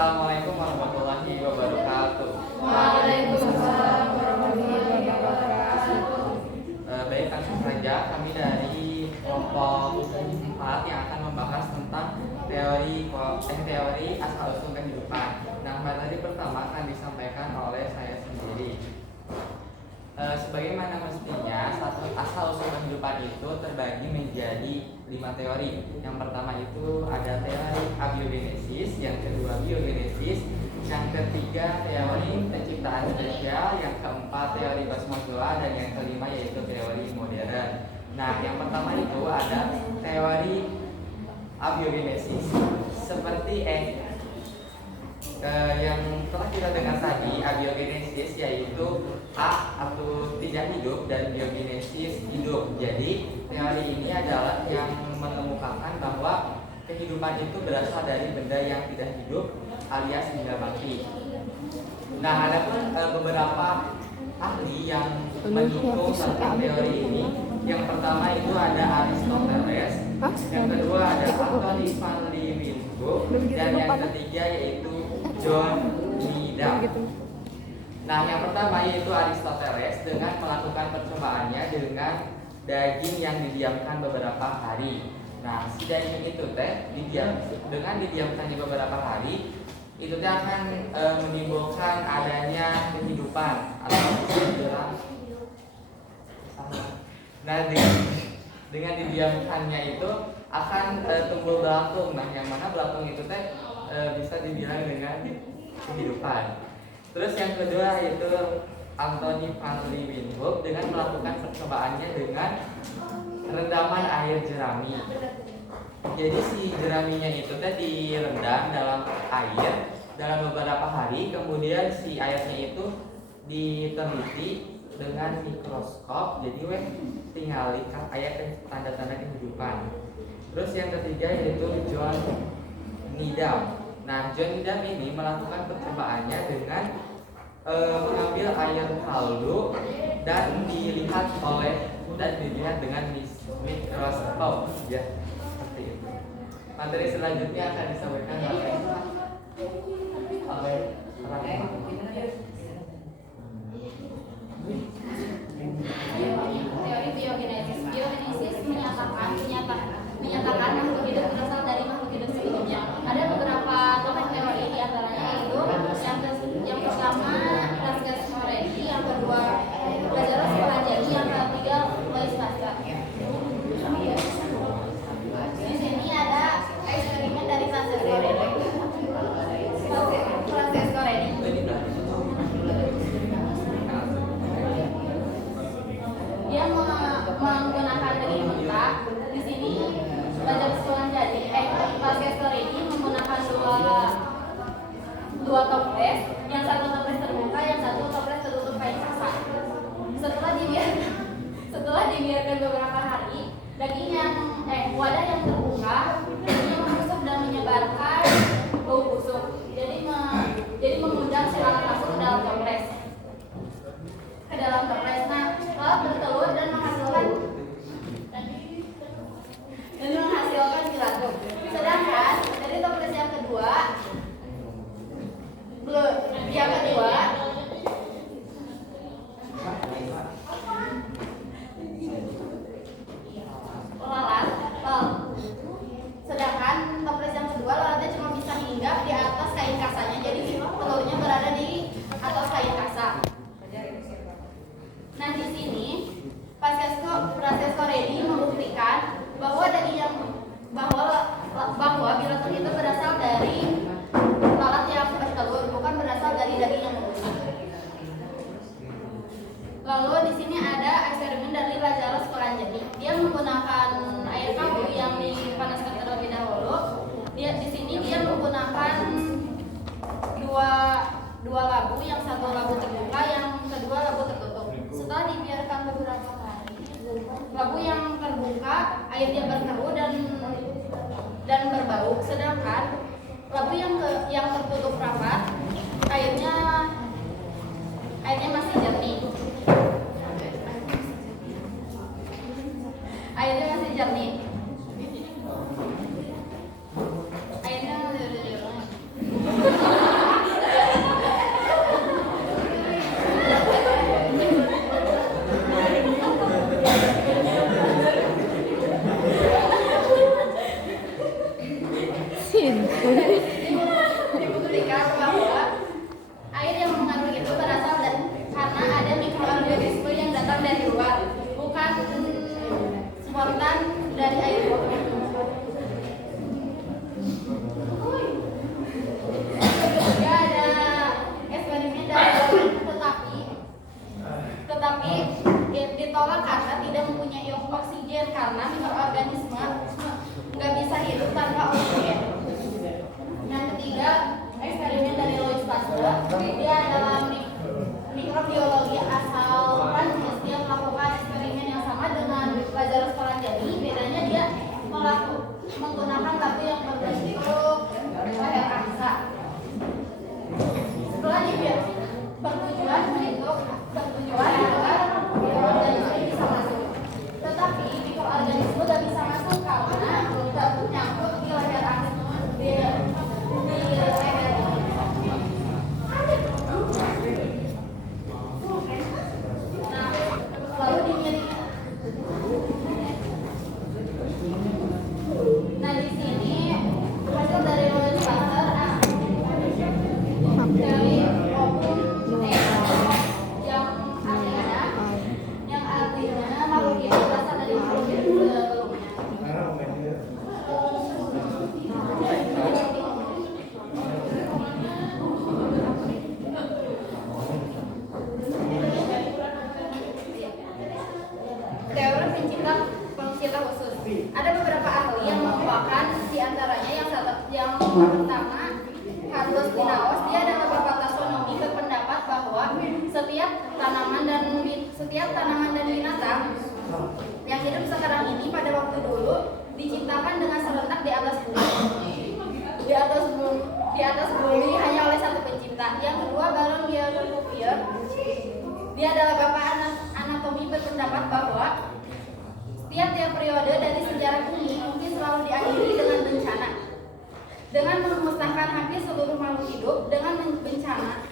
Assalamualaikum warahmatullahi wabarakatuh. Waalaikumsalam warahmatullahi wabarakatuh. Baik, langsung saja kami dari kelompok 4 yang akan membahas tentang teori asal-usul kehidupan. Nah, materi pertama akan disampaikan oleh saya sendiri. Sebagaimana mestinya, asal-usul kehidupan itu terbagi menjadi 5 teori. Yang pertama itu ada teori abiogenesis, yang kedua biogenesis, yang ketiga teori penciptaan spesial, yang keempat teori kosmozoa, dan yang kelima yaitu teori modern. Nah, yang pertama itu ada teori abiogenesis. Seperti yang telah kita dengar tadi, abiogenesis yaitu A atau tidak hidup dan biogenesis hidup. Jadi teori ini adalah yang mengemukakan bahwa kehidupan itu berasal dari benda yang tidak hidup alias benda mati. Nah, ada pun beberapa ahli yang mendukung tentang teori ini. Yang pertama itu ada Aristoteles, yang kedua ada Anthony van Leeuwenhoek, dan yang ketiga yaitu John Needham. Nah, yang pertama yaitu Aristoteles dengan melakukan percobaannya dengan daging yang didiamkan beberapa hari. Nah, si daging itu dengan didiamkannya beberapa hari itu akan menimbulkan adanya kehidupan atau bisa dibilang. Nah, dengan didiamkannya itu akan tumbuh belatung. Nah, yang mana belatung itu bisa dibilang dengan kehidupan. Terus yang kedua yaitu Anthony van Leeuwenhoek dengan melakukan percobaannya dengan rendaman air jerami. Jadi si jeraminya itu direndam dalam air dalam beberapa hari, kemudian si airnya itu diteliti dengan mikroskop. Jadi tinggal lihat ayat tanda-tanda kehidupan. Terus yang ketiga yaitu John Needham. Nah, John Needham ini melakukan percobaannya dengan mengambil air kaldu dan dilihat dengan mikroskop, ya seperti itu. Materi selanjutnya akan disampaikan oleh Teori biogenesis. Biogenesis menyatakan makhluk hidup berasal dari makhluk hidup sebelumnya. Ada beberapa topik teori, di antaranya yaitu yang pertama Raskas Moredi, yang kedua Lazarus Pelajari, yang ketiga Lois Pascal. Di sini ada eksperimen dari Francesco Redi. Dia menggunakan daging mentah. Di sini Lazarus Pelajari, Francesco Redi menggunakan dua toples, yang satu toples terbuka, yang satu toples tertutup kain kasa. Setelah dibiarkan beberapa hari, wadah yang terbuka ini membusuk dan menyebarkan bau busuk. Jadi mengundang si lalat masuk ke dalam toples. Nah, lalat bertelur dan menghasilkan gelagat. Sedangkan dari toples yang kedua lalatnya cuma bisa hinggap di atas kain kasanya, jadi telurnya berada di atas kain kasa. Nah, di sini Francesco Redi membuktikan bahwa bilatung itu berasal dari lalat yang bertelur, bukan berasal dari daging yang membusuk. Lalu di sini ada eksperimen dari Lazarus Pelajari. Dia menggunakan air kaldu yang dipanaskan terlebih dahulu. Di sini dia menggunakan dua labu, yang satu labu terbuka, yang kedua labu tertutup. Setelah dibiarkan beberapa hari, labu yang terbuka airnya berkerut dan berbau, sedangkan labu yang tertutup rapat airnya masih jernih. Airnya dibuktikan bahwa air yang mengandung itu berasal dari karena ada mikroorganisme yang datang dari luar, bukan spontan dari air. Juga ada eksperimen dari tetapi ditolak karena tidak mempunyai oksigen karena mikroorganisme nggak bisa hidup tanpa oksigen. Yang ketiga, eksperimen dari Louis Pasteur. Dia adalah mikrobiologi asal Prancis. Dia melakukan eksperimen yang sama dengan Lazarus Paraceli. Bedanya dia menggunakan batu yang berbentuk leher angsa. Setelah dibiarkan bertujuan agar mikroorganisme bisa masuk. Tetapi mikroorganisme tidak bisa masuk karena nyangkut di leher angsa di leher. Nah, lalu dimiliki. Nah, di sini hasil dari Louis Pasteur dari yang artinya makhluk hidup berasal dari makhluk hidup sebelumnya. Teori pencipta khusus. Ada beberapa ahli yang mengemukakan diantaranya yang pertama Carlos Linnaeus. Dia adalah bapak taksonomi, berpendapat bahwa setiap tanaman dan binatang yang hidup sekarang ini pada waktu dulu diciptakan dengan serentak di atas bumi. Di atas bumi hanya oleh satu pencipta. Yang kedua, Baron Cuvier. Dia adalah bapak anatomi, berpendapat bahwa tiap-tiap periode dari sejarah bumi mungkin selalu diakhiri dengan bencana. Dengan memusnahkan hampir seluruh makhluk hidup dengan bencana.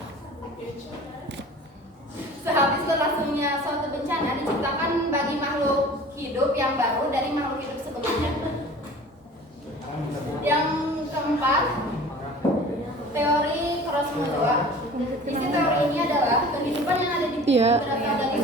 Sehabis berlangsungnya suatu bencana diciptakan bagi makhluk hidup yang baru dari makhluk hidup sebelumnya. Yang keempat, teori Krosmozoa. Isi teori ini adalah kehidupan yang ada di bumi berasal dari